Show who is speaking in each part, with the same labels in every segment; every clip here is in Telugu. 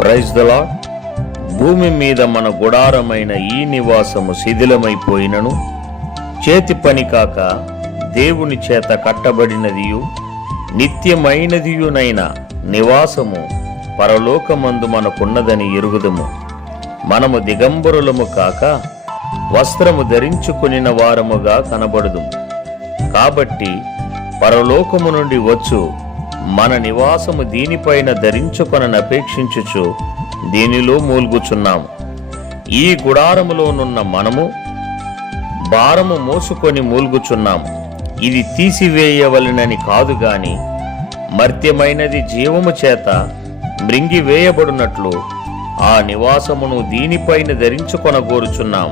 Speaker 1: ప్రైజ్ దలా భూమి మీద మన గుడారమైన ఈ నివాసము శిథిలమైపోయినను. చేతి పని కాక దేవుని చేత కట్టబడినదియు. నిత్యమైనదియునైన నివాసము పరలోకమందు మనకున్నదని ఎరుగుదము. మనము దిగంబరులము కాక వస్త్రము ధరించుకునిన వారముగా కనబడదు కాబట్టి పరలోకము నుండి వచ్చు మన నివాసము దీనిపైన ధరించుకొనని అపేక్షించుచు దీనిలో మూల్గుచున్నాము. ఈ గుడారములోనున్న మనము భారము మోసుకొని మూల్గుచున్నాము. ఇది తీసివేయవలనని కాదు గాని మర్త్యమైనది జీవము చేత మృంగివేయబడినట్లు ఆ నివాసమును దీనిపైన ధరించుకొనగోరుచున్నాం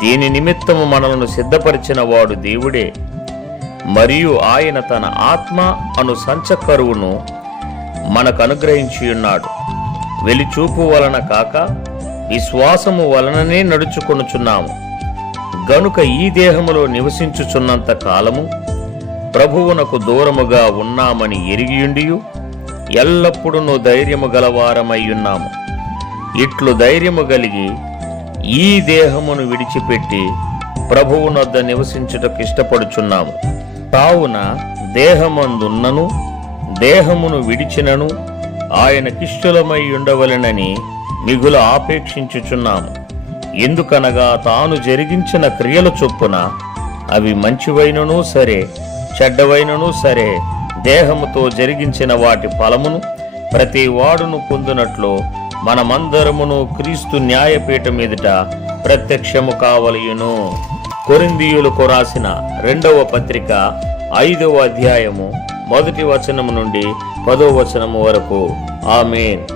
Speaker 1: దీని నిమిత్తము మనలను సిద్ధపరిచిన వాడు దేవుడే. మరియు ఆయన తన ఆత్మ అను సంచకరువును మనకు అనుగ్రహించి ఉన్నాడు వెలిచూపు వలన కాక విశ్వాసము వలననే నడుచుకొనుచున్నాము. గనుక ఈ దేహములో నివసించుచున్నంత కాలము ప్రభువునకు దూరముగా ఉన్నామని ఎరిగియుండియు ఎల్లప్పుడూ ధైర్యము గలవారమయ్యున్నాము. ఇట్లు ధైర్యము కలిగి ఈ దేహమును విడిచిపెట్టి ప్రభువునొద్ద నివసించుటకు ఇష్టపడుచున్నాము కావున దేహమందున్నను దేహమును విడిచినను ఆయనకిష్టులమై ఉండవలెనని మిగుల ఆపేక్షించుచున్నాము. ఎందుకనగా తాను జరిగించిన క్రియల చొప్పున అవి మంచివైనను సరే చెడ్డవైనను సరే దేహముతో జరిగించిన వాటి ఫలమును ప్రతి వాడును పొందినట్లు మనమందరమును క్రీస్తు న్యాయపీఠం ఎదుట ప్రత్యక్షము కావలయును. కొరిందీయులకు రాసిన రెండవ పత్రిక ఐదవ అధ్యాయము మొదటి వచనము నుండి పదో వచనము వరకు. ఆమెన్.